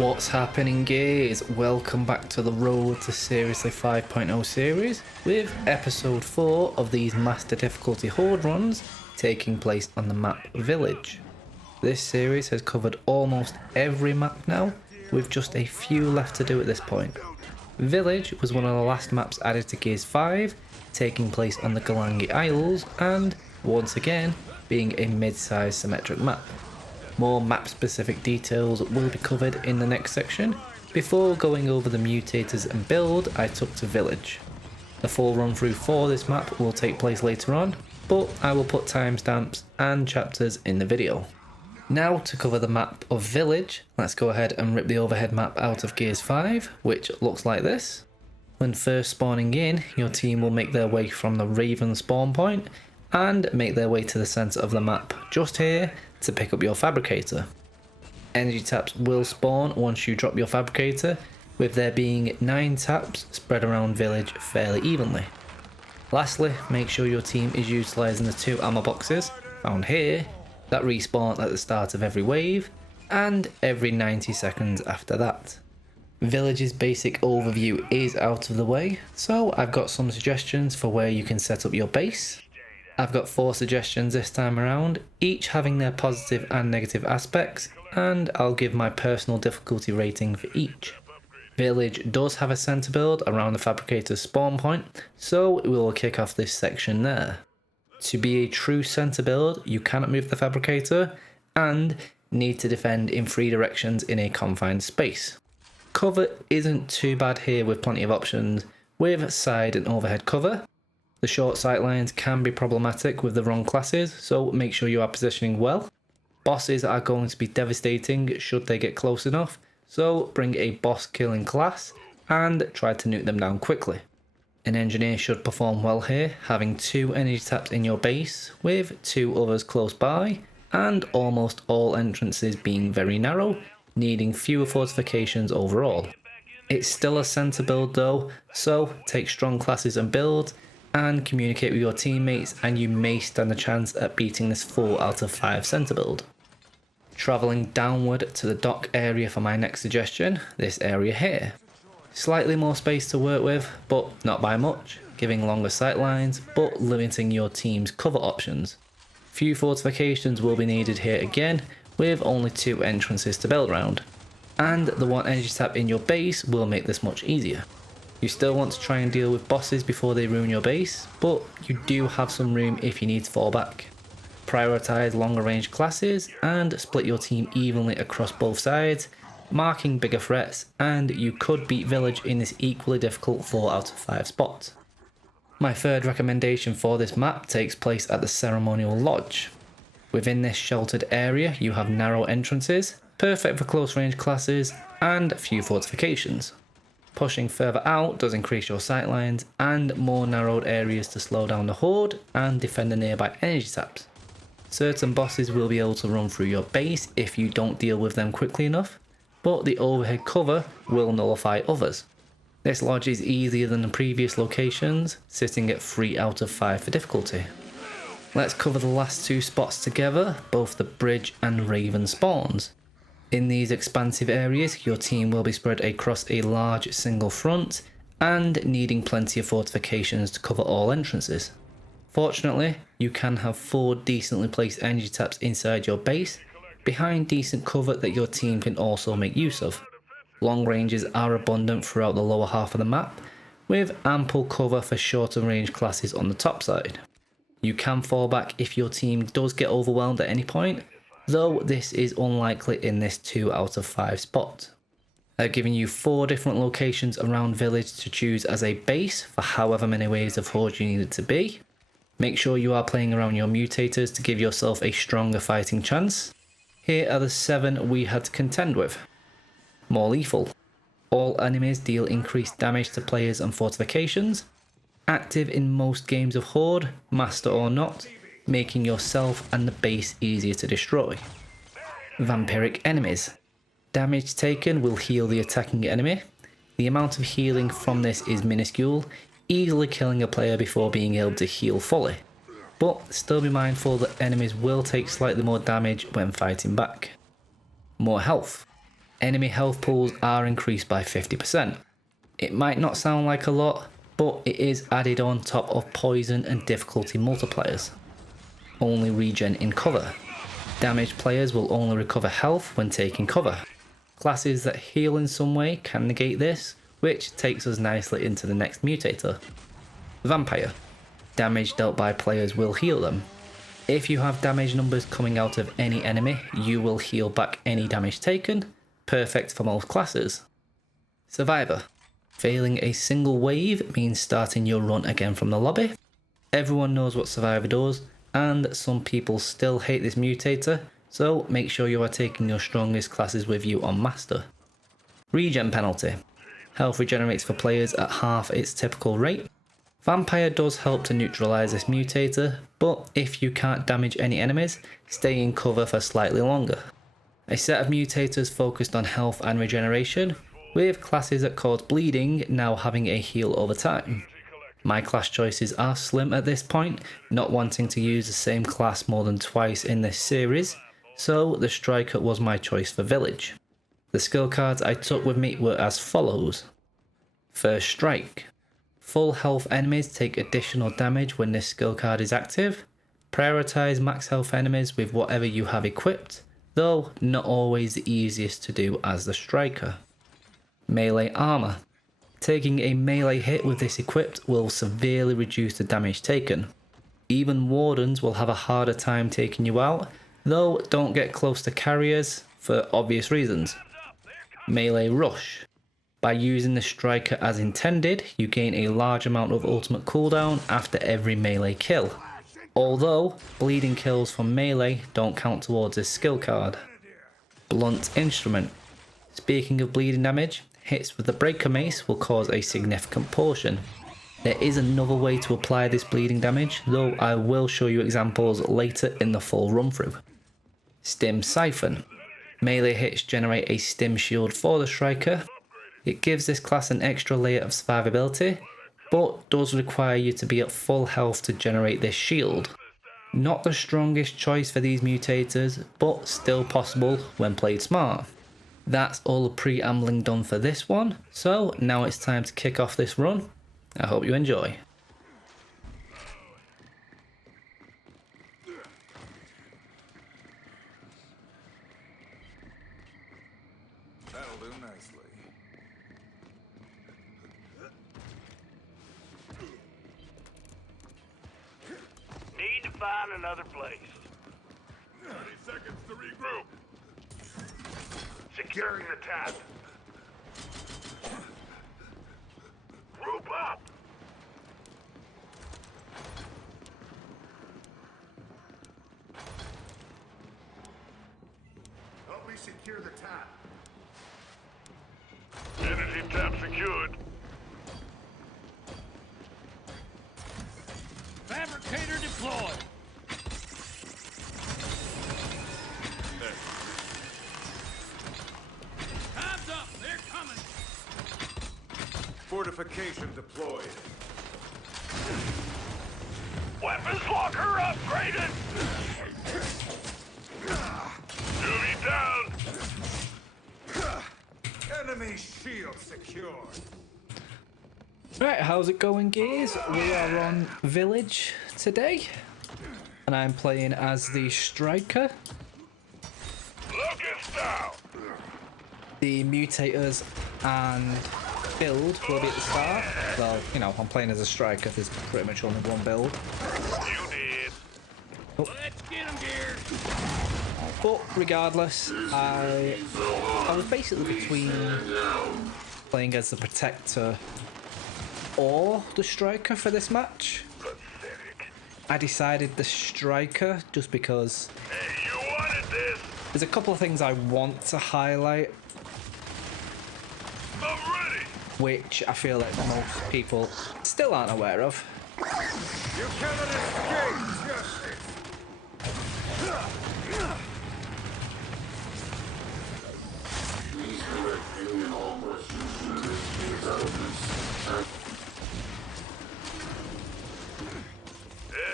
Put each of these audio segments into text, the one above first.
What's happening, guys? Welcome back to the Road to Seriously 5.0 series with episode 4 of these master difficulty horde runs taking place on the map Village. This series has covered almost every map now, with just a few left to do at this point. Village was one of the last maps added to Gears 5, taking place on the Galangi Isles and, once again, being a mid-sized symmetric map. More map-specific details will be covered in the next section, before going over the mutators and build I took to Village. The full run through for this map will take place later on, but I will put timestamps and chapters in the video. Now to cover the map of Village, let's go ahead and rip the overhead map out of Gears 5, which looks like this. When first spawning in, your team will make their way from the Raven spawn point and make their way to the centre of the map, just here, to pick up your fabricator. Energy taps will spawn once you drop your fabricator, with there being 9 taps spread around Village fairly evenly. Lastly, make sure your team is utilising the 2 ammo boxes, found here, that respawn at the start of every wave, and every 90 seconds after that. Village's basic overview is out of the way, so I've got some suggestions for where you can set up your base. I've got 4 suggestions this time around, each having their positive and negative aspects, and I'll give my personal difficulty rating for each. Village does have a centre build around the fabricator's spawn point, so we will kick off this section there. To be a true centre build, you cannot move the fabricator, and need to defend in 3 directions in a confined space. Cover isn't too bad here with plenty of options, with side and overhead cover. The short sight lines can be problematic with the wrong classes, so make sure you are positioning well. Bosses are going to be devastating should they get close enough, so bring a boss killing class and try to nuke them down quickly. An engineer should perform well here, having 2 energy taps in your base, with 2 others close by, and almost all entrances being very narrow, needing fewer fortifications overall. It's still a centre build though, so take strong classes and build, and communicate with your teammates, and you may stand a chance at beating this 4 out of 5 centre build. Travelling downward to the dock area for my next suggestion, this area here. Slightly more space to work with, but not by much, giving longer sight lines, but limiting your team's cover options. Few fortifications will be needed here again, with only 2 entrances to build around, and the 1 energy tap in your base will make this much easier. You still want to try and deal with bosses before they ruin your base, but you do have some room if you need to fall back. Prioritise longer range classes and split your team evenly across both sides, marking bigger threats, and you could beat Village in this equally difficult 4 out of 5 spot. My third recommendation for this map takes place at the Ceremonial Lodge. Within this sheltered area you have narrow entrances, perfect for close range classes, and few fortifications. Pushing further out does increase your sightlines and more narrowed areas to slow down the horde and defend the nearby energy taps. Certain bosses will be able to run through your base if you don't deal with them quickly enough, but the overhead cover will nullify others. This lodge is easier than the previous locations, sitting at 3 out of 5 for difficulty. Let's cover the last 2 spots together, both the bridge and Raven spawns. In these expansive areas, your team will be spread across a large single front and needing plenty of fortifications to cover all entrances. Fortunately, you can have 4 decently placed energy taps inside your base, behind decent cover that your team can also make use of. Long ranges are abundant throughout the lower half of the map, with ample cover for shorter range classes on the top side. You can fall back if your team does get overwhelmed at any point, though this is unlikely in this 2 out of 5 spot. I've given you 4 different locations around Village to choose as a base for however many waves of horde you need it to be. Make sure you are playing around your mutators to give yourself a stronger fighting chance. Here are the 7 we had to contend with. More lethal. All enemies deal increased damage to players and fortifications. Active in most games of Horde, master or not, making yourself and the base easier to destroy. Vampiric enemies. Damage taken will heal the attacking enemy. The amount of healing from this is minuscule, easily killing a player before being able to heal fully. But still be mindful that enemies will take slightly more damage when fighting back. More health. Enemy health pools are increased by 50%. It might not sound like a lot, but it is added on top of poison and difficulty multipliers. Only regen in cover. Damaged players will only recover health when taking cover. Classes that heal in some way can negate this, which takes us nicely into the next mutator. Vampire. Damage dealt by players will heal them. If you have damage numbers coming out of any enemy, you will heal back any damage taken, perfect for most classes. Survivor. Failing a single wave means starting your run again from the lobby. Everyone knows what Survivor does, and some people still hate this mutator, so make sure you are taking your strongest classes with you on Master. Regen penalty. Health regenerates for players at half its typical rate. Vampire does help to neutralise this mutator, but if you can't damage any enemies, stay in cover for slightly longer. A set of mutators focused on health and regeneration, with classes that cause bleeding now having a heal over time. My class choices are slim at this point, not wanting to use the same class more than twice in this series, so the Striker was my choice for Village. The skill cards I took with me were as follows. First Strike. Full health enemies take additional damage when this skill card is active. Prioritise max health enemies with whatever you have equipped, though not always the easiest to do as the Striker. Melee Armour. Taking a melee hit with this equipped will severely reduce the damage taken. Even Wardens will have a harder time taking you out, though don't get close to carriers for obvious reasons. Melee Rush. By using the Striker as intended, you gain a large amount of ultimate cooldown after every melee kill. Although, bleeding kills from melee don't count towards this skill card. Blunt Instrument. Speaking of bleeding damage, hits with the Breaker Mace will cause a significant portion. There is another way to apply this bleeding damage, though I will show you examples later in the full run through. Stim Siphon. Melee hits generate a stim shield for the Striker. It gives this class an extra layer of survivability, but does require you to be at full health to generate this shield. Not the strongest choice for these mutators, but still possible when played smart. That's all the preambling done for this one, so now it's time to kick off this run. I hope you enjoy. That'll do nicely. Need to find another place. 30 seconds to regroup. Securing the tap. Group up! Help me secure the tap. Energy tap secured. Fabricator deployed. Time's up. They're coming. Fortification deployed. Weapons locker upgraded. Duty down. Enemy shield secured. Right, how's it going, guys? We are on Village today, and I'm playing as the Striker. Locust down. The mutators and build will be at the start. So, you know, I'm playing as a Striker. There's pretty much only one build. You did. Oh. Let's get him, gear. But regardless, I was basically between playing as the Protector or the Striker for this match. Pathetic. I decided the Striker just because Hey, you wanted this. there's a couple of things I want to highlight, I'm ready. which I feel like most people still aren't aware of. You cannot escape justice.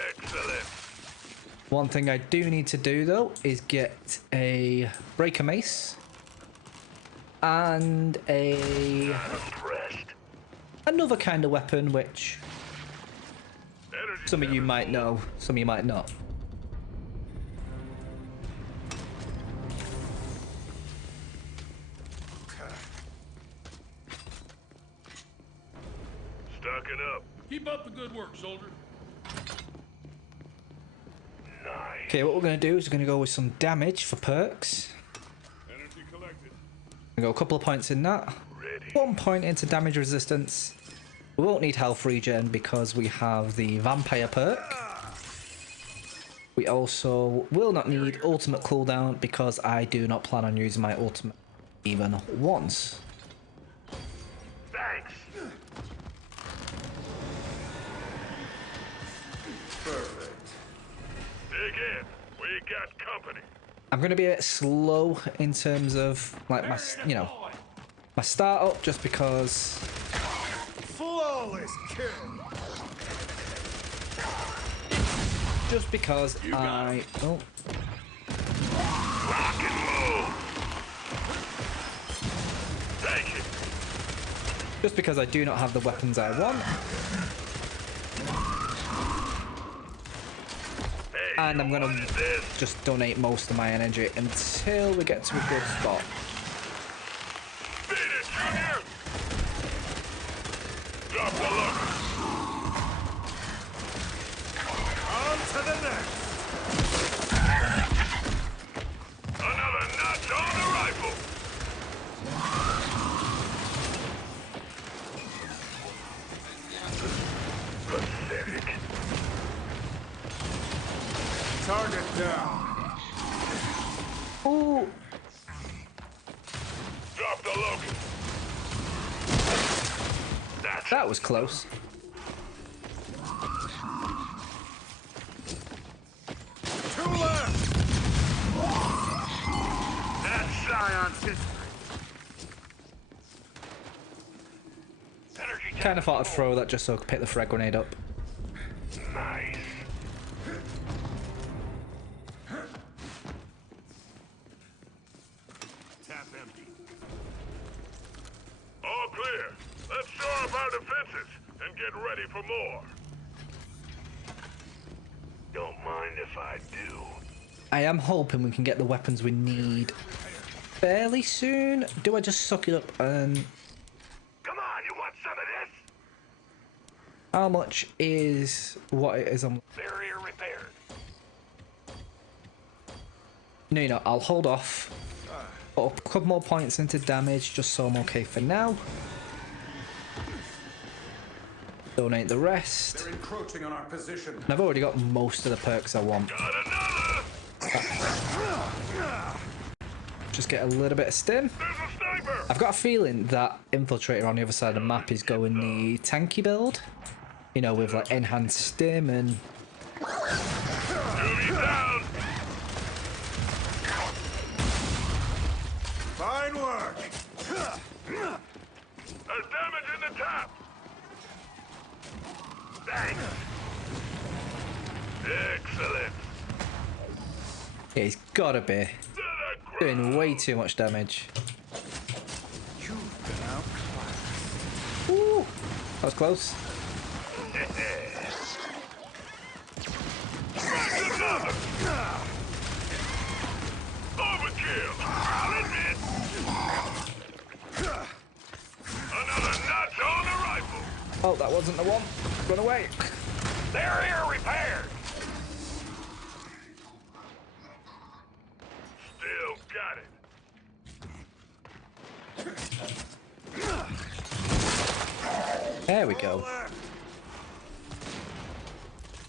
Excellent. One thing I do need to do though is get a Breaker Mace, and Impressed. another kind of weapon, which Energy some of you damage might full. know, some of you might not. Stocking up. Keep up the good work, soldier. Nice. Okay, what we're going to do is we're going to go with some damage for perks. Energy collected. We go a couple of points in that. Ready. 1 point into damage resistance. We won't need health regen because we have the vampire perk. We also will not need ultimate cooldown because I do not plan on using my ultimate even once. Thanks. Perfect. Dig in. We got company. I'm going to be a bit slow in terms of like my, you know, my startup just because Flawless kill. I oh Lock and move. Take it. just because I do not have the weapons I want. Hey, And you I'm gonna wanted this? just donate most of my energy until we get to a good spot. Beat it, Junior. Drop the look. On to the next. Another notch on the rifle. Pathetic. Target down. Ooh, Drop the locust. That's that was close. Two left. That's Scion's history. Energy Kind of thought I'd throw that just so I could pick the frag grenade up. nice. Tap empty. All clear. Let's shore up our defenses and get ready for more. Don't mind if I do. I am hoping we can get the weapons we need fairly soon. Do I just suck it up and Come on, you want some of this? how much is what it is on? Barrier repaired. No, you know, I'll hold off. Put a couple more points into damage just so I'm okay for now. Donate the rest. They're encroaching on our position. And I've already got most of the perks I want. Got another! Just get a little bit of stim. There's a sniper! I've got a feeling that Infiltrator on the other side of the map is going the tanky build. You know, with like enhanced stim and... Duty down! Fine work. There's damage in the top! Thanks! Excellent! Yeah, he's gotta be To the ground! doing way too much damage. You've been outclassed. Ooh, that was close. That's another! Overkill! I'll admit! Another notch on the rifle! Oh, that wasn't the one. Run away. Barrier repaired! Still got it. There we go. Left.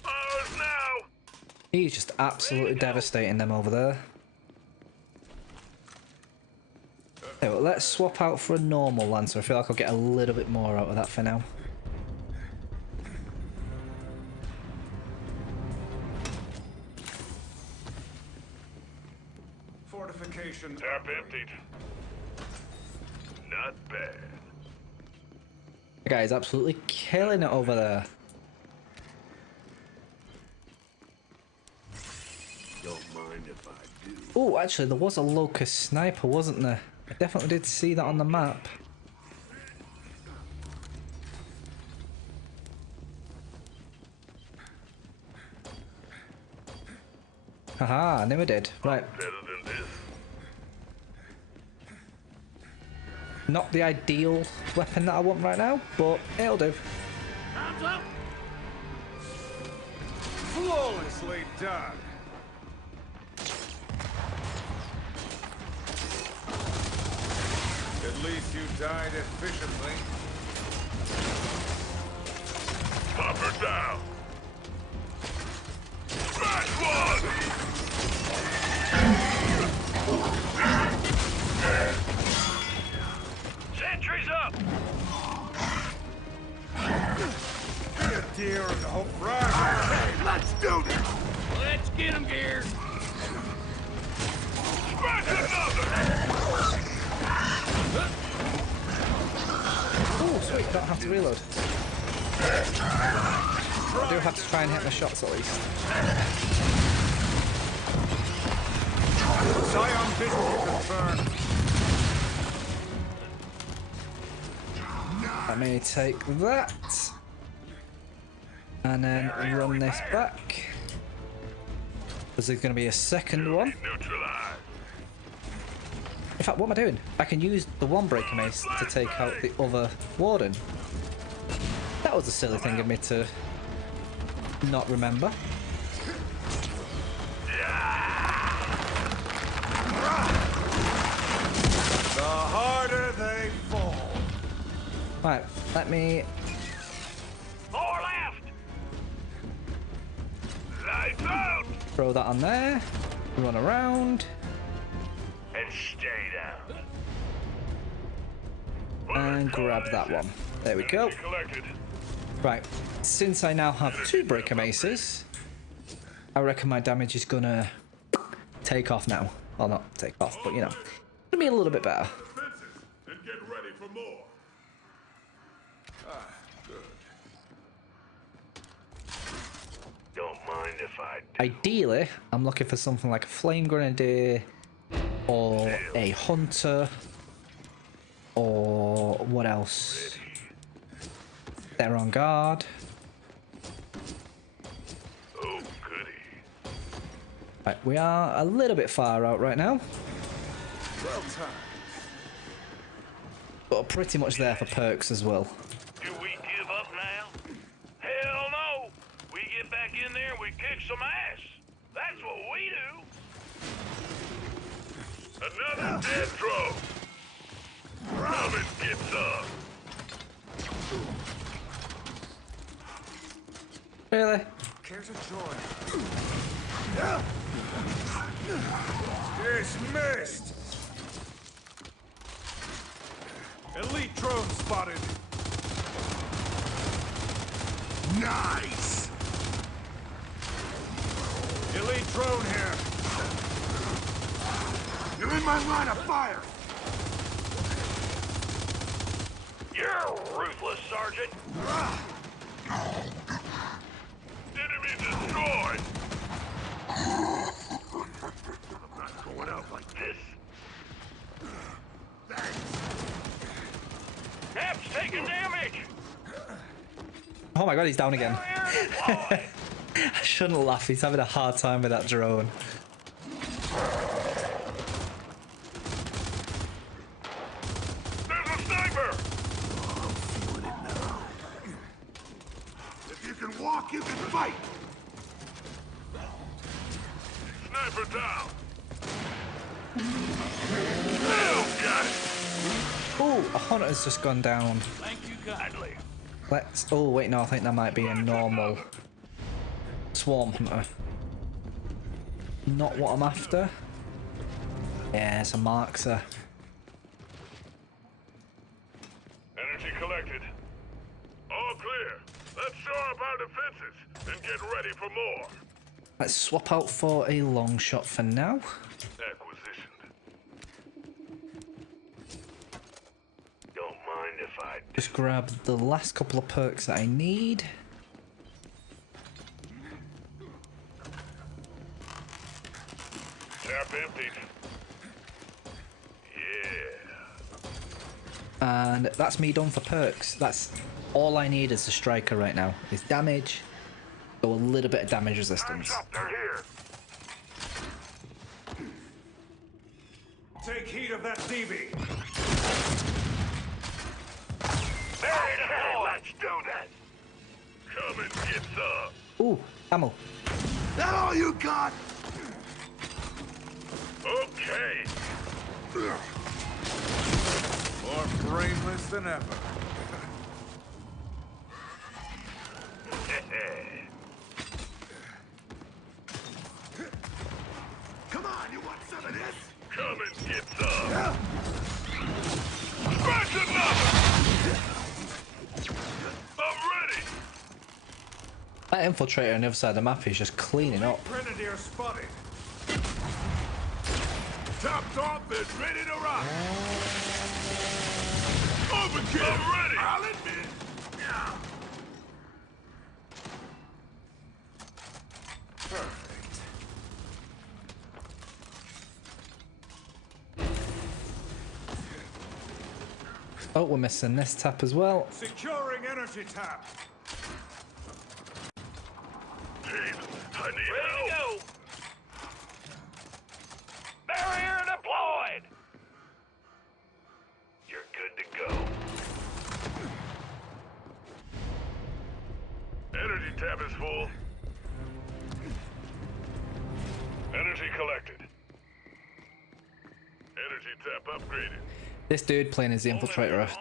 Ours now! He's just absolutely devastating them over there. Okay, well, let's swap out for a normal Lancer. I feel like I'll get a little bit more out of that for now. Fortification. Tap emptied. Not bad. The guy's absolutely killing it over there. Don't mind if I do. Oh, actually, there was a locust sniper, wasn't there? I definitely did see that on the map. Haha, I knew I did. Right. Better than this. Not the ideal weapon that I want right now, but it'll do. Time's up. Flawlessly done. At least you died efficiently. Pop her down. Smash one! Sentry's up! Be a deer and hope right. Okay, let's do this. Let's get him, Gear. Smash another! Oh, sweet, don't have to reload. I do have to try and hit my shots at least. Scion visual confirmed. Let me take that. And then run this back. Is there going to be a second one? Neutralized. In fact, what am I doing? I can use the one breaker mace to take out the other warden. That was a silly thing of me to not remember. The harder they fall. Right, let me... More left! Lights out! throw that on there. Run around. And stay down. And grab that one. There we go. Collected. Right, since I now have two breaker maces, I reckon my damage is gonna take off now. Well, not take off, but you know, it'll be a little bit better. Defenses and get ready for more. Don't mind if I do. Ideally, I'm looking for something like a flame grenadier, or a hunter, or what else? They're on guard. Oh, goody. Right, we are a little bit far out right now, Well timed. but pretty much there for perks as well. Do we give up now? Hell no! We get back in there and we kick some ass. That's what we do. Another dead drove. Come and get some. Really? Care to join? Dismissed. Elite drone spotted. Nice. Elite drone here. You're in my line of fire. You're ruthless, Sergeant. Enemy destroyed. I'm not going out like this. Cap's taking damage. Oh my god, he's down again. Fire deployed. I shouldn't laugh, he's having a hard time with that drone. There's a sniper. If you can walk, you can fight. Sniper down. Hell, got it. Oh, a hunter's just gone down. Thank you kindly. Let's... oh, wait, no, I think that might be a normal swarm hunter. Not what I'm after. Yeah, it's a markser. Energy collected. All clear. Let's shore up our defenses and get ready for more. Let's swap out for a long shot for now. Acquisitioned. Don't mind if I do. Just grab the last couple of perks that I need. Tap emptied. Yeah. And that's me done for perks. That's all I need as a striker right now, is damage, so a little bit of damage resistance. Time's up, they're here. Take heed of that DB. Okay, let's do this. Come and get some. Ooh, ammo. That all you got? Okay. More brainless than ever. Come on, you want some of this? Come and get some. Scratch another. I'm ready. That infiltrator on the other side of the map is just cleaning up. Grenadier spotted. Topped off and ready to rock. Overkill. I'm ready. I'll admit. Yeah. Perfect. Oh, we're missing this tap as well. Securing energy tap. Team, I need help. Go! Barrier deployed! You're good to go. Energy tab is full. Energy collected. Energy tap upgraded. This dude playing as the infiltrator, I've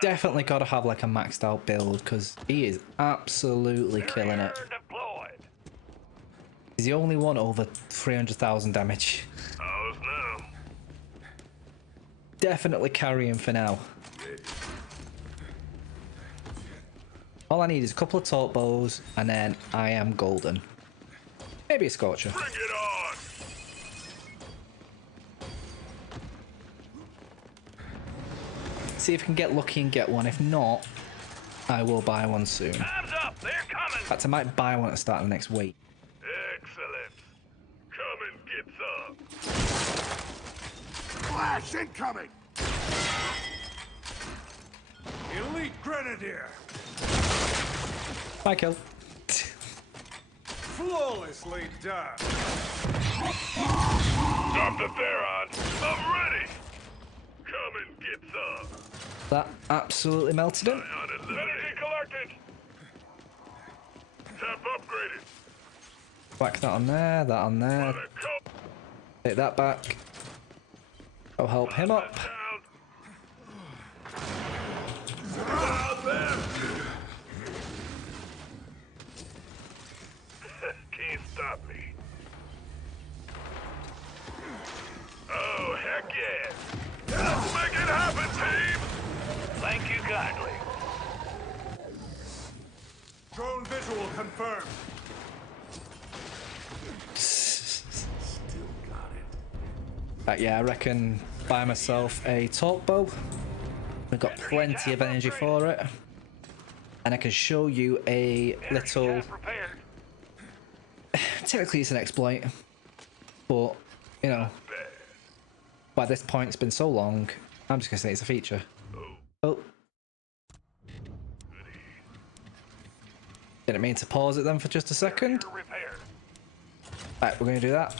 definitely got to have like a maxed out build because he is absolutely killing it. Barrier deployed! He's the only one over 300,000 damage. How's now? Definitely carrying for now. All I need is a couple of torp bows and then I am golden. Maybe a scorcher. Bring it on! See if I can get lucky and get one. If not, I will buy one soon. In Time's up! They're coming! fact, I might buy one at the start of the next week. Excellent. Come and get some. Flash incoming. Elite Grenadier. Bye, kill. Flawlessly done. Drop the Theron. I'm ready. Come and get some. That absolutely melted him. Energy collected. Tap upgraded. Whack that on there, that on there. Let it go. Take that back. I'll help him up. Out there. Can't stop me. Oh, heck yeah. Let's make it happen, team. Thank you kindly. Drone visual confirmed. Yeah, I reckon buy myself a torp bow. We've got plenty of energy for it. And I can show you a little... Prepared. Technically it's an exploit. But, you know, by this point it's been so long, I'm just going to say it's a feature. Oh. Didn't mean to pause it then for just a second. Repaired. Right, we're going to do that.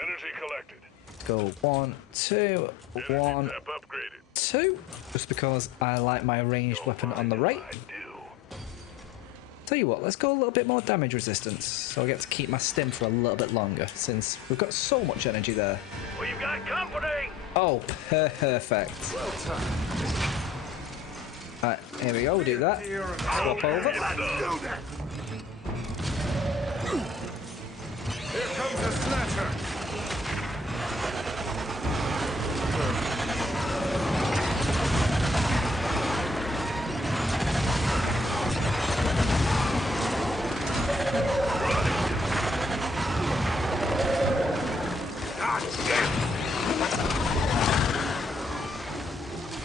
Energy collected. Go 1, 2, 1, Tap upgraded. 2. Just because I like my ranged weapon on the right. I do. Tell you what, let's go a little bit more damage resistance. So I get to keep my stim for a little bit longer since we've got so much energy there. We've got company! Oh, perfect. Alright, here we go, we'll do that. Swap over. Let's do that. Here comes the snatcher.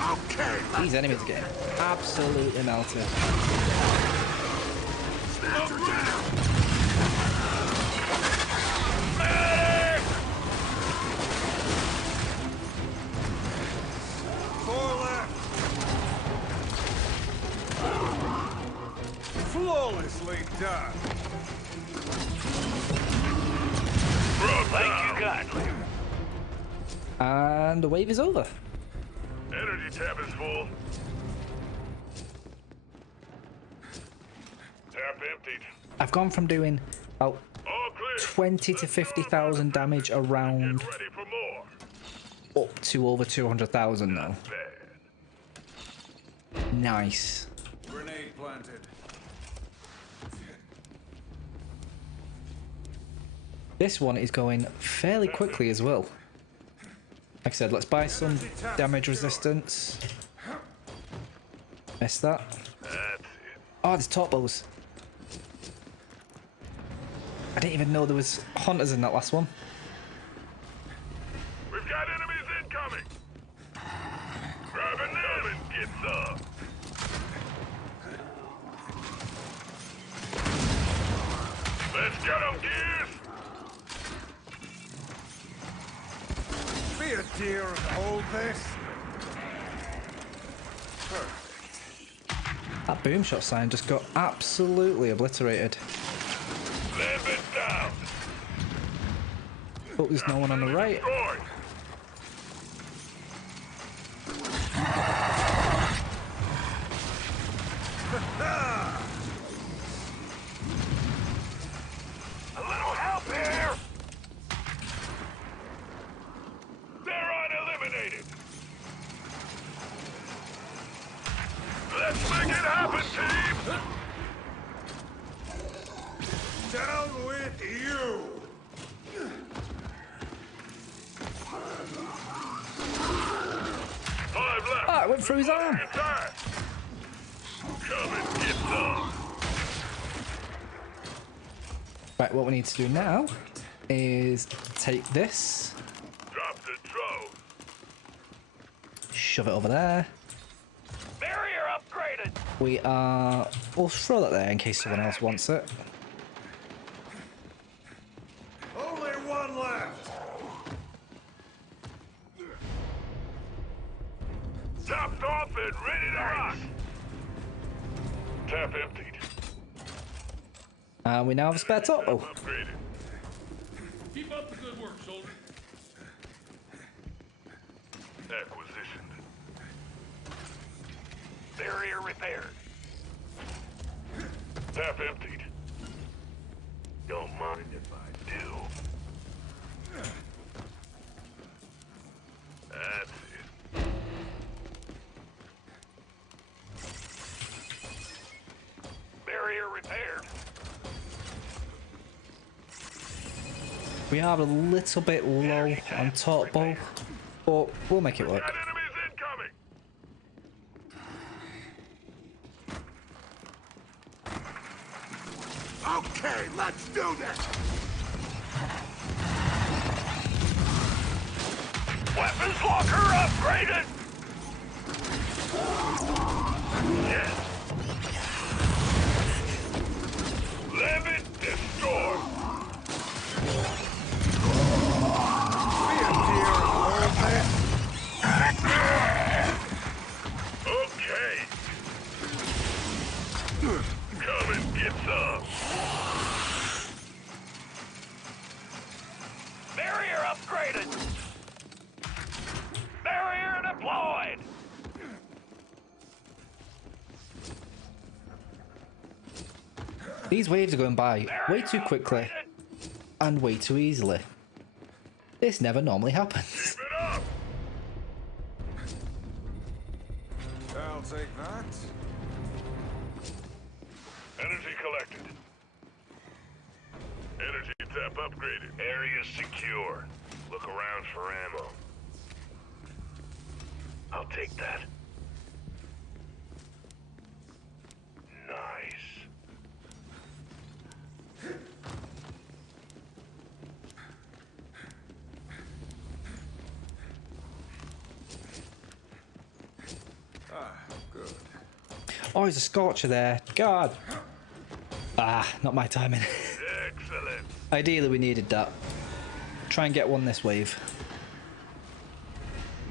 Okay. These enemies are getting absolutely melted. Snatcher down. Flawlessly done. Thank you kindly. And the wave is over. Energy tab is full. Tap emptied. I've gone from doing about All clear. 20 to 50,000 damage around Get ready for more. up to over 200,000 now. Bad. Nice. Grenade planted. This one is going fairly quickly as well. Like I said, let's buy some damage resistance. Missed that. That's it. Oh, there's torpedoes. I didn't even know there was hunters in that last one. We've got enemies incoming. Grabbing them and get some. Let's get them, gears. Be a dear and hold this. That boom shot sign just got absolutely obliterated. Lamp it down. But there's no one on the right. Destroy. A little help here. They're uneliminated. Let's make it happen, team. Down with you. Five left. Ah, it went through his arm. Attack. Come and get some. Right, what we need to do now is take this, Drop the drone. shove it over there. Barrier upgraded. We'll throw that there in case someone else wants it. Only one left. Topped off and ready to rock. Tap emptied. And we now have a spare torpedo. Upgraded. Keep up the good work, soldier. Acquisition. Barrier repaired. Tap emptied. Don't mind if I do. That's it. Barrier repaired. We are a little bit low on torpedo, but we'll make it work. Got enemies incoming. Okay, let's do this. Weapons locker upgraded. Yes. Levitt destroy. Be a dear and hold this. Okay. Come and get some. Barrier upgraded. Barrier deployed. These waves are going by way too Barrier quickly upgraded. and way too easily. This never normally happens. Keep it up. I'll take that. Energy collected. Energy tap upgraded. Area secure. Look around for ammo. I'll take that. Nice. Ah, good. Oh, there's a scorcher there. God. Ah, not my timing. Excellent. Ideally, we needed that. Try and get one this wave.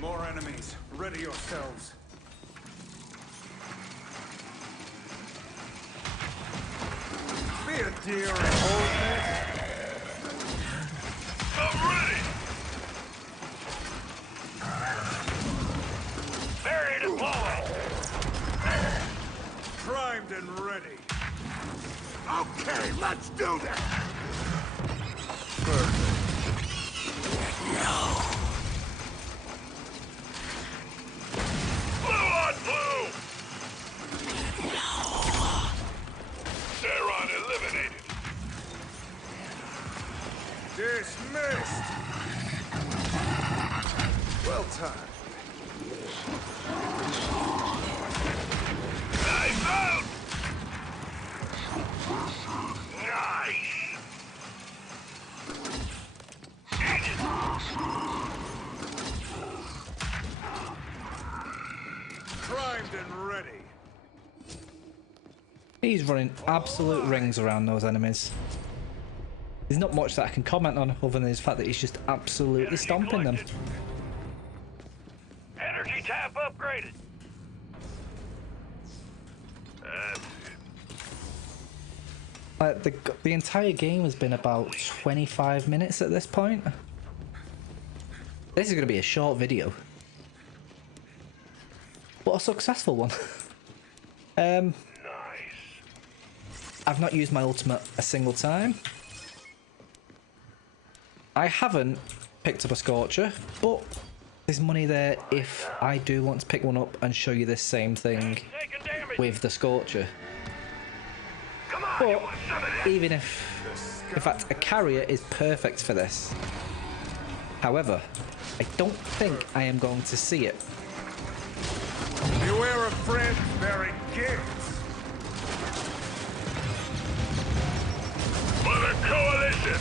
More enemies. Ready yourselves. deer and hold I'm ready! Barrier deployed. primed and ready. Okay, let's do this. Blue on blue! Theron eliminated. Dismissed. Well timed. Knife out! Nice! Primed and ready. He's running absolute rings around those enemies. There's not much that I can comment on other than the fact that he's just absolutely stomping them. Energy tap upgraded. That's it. The entire game has been about 25 minutes at this point. This is going to be a short video. But a successful one. Nice. I've not used my ultimate a single time. I haven't picked up a Scorcher, but there's money there if I do want to pick one up and show you this same thing Taking damage. with the Scorcher. Come on, you But want some of that? even if, in fact, a carrier is perfect for this. However, I don't think I am going to see it. Beware of friends bearing gifts. For the coalition!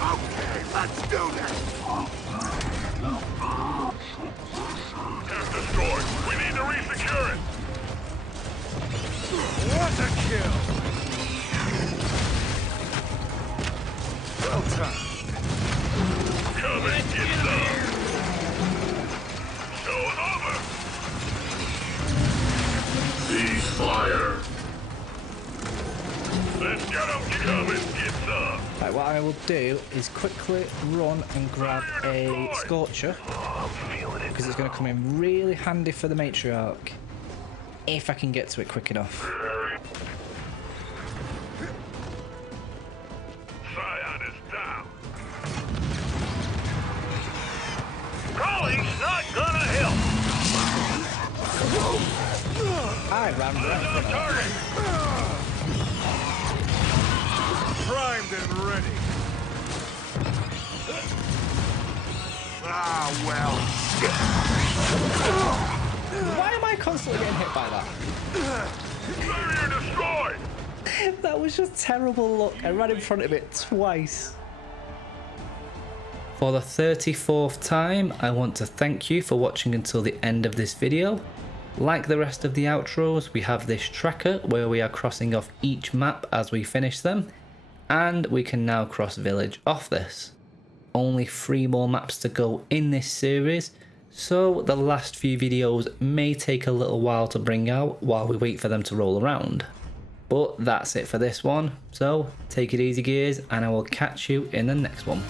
Okay, let's do this. Test destroyed. We need to resecure it. What a kill. Well timed. Come and get some. Show's over. Ceasefire. Let's get them. Come and get some. Right, what I will do is quickly run and grab a Scorcher, because it's going to come in really handy for the Matriarch if I can get to it quick enough. Scion is down. Crawling's not gonna help. I ran right. Target. Primed and ready. Ah, well. Why am I constantly getting hit by that? Barrier destroyed. That was just terrible luck. I ran in front of it twice. For the 34th time, I want to thank you for watching until the end of this video. Like the rest of the outros, we have this tracker where we are crossing off each map as we finish them, and we can now cross village off this. Only 3 more maps to go in this series, so the last few videos may take a little while to bring out while we wait for them to roll around. But that's it for this one, so take it easy gears, and I will catch you in the next one.